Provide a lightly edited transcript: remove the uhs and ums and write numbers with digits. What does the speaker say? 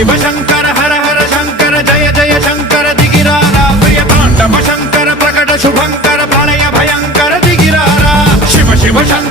शिव शंकर हर हर शंकर जय जय शंकर दिगिरारा प्रिय तांडव शंकर प्रकट शुभंकर प्रलय भयंकर दिगिरारा शिव शिव शंकर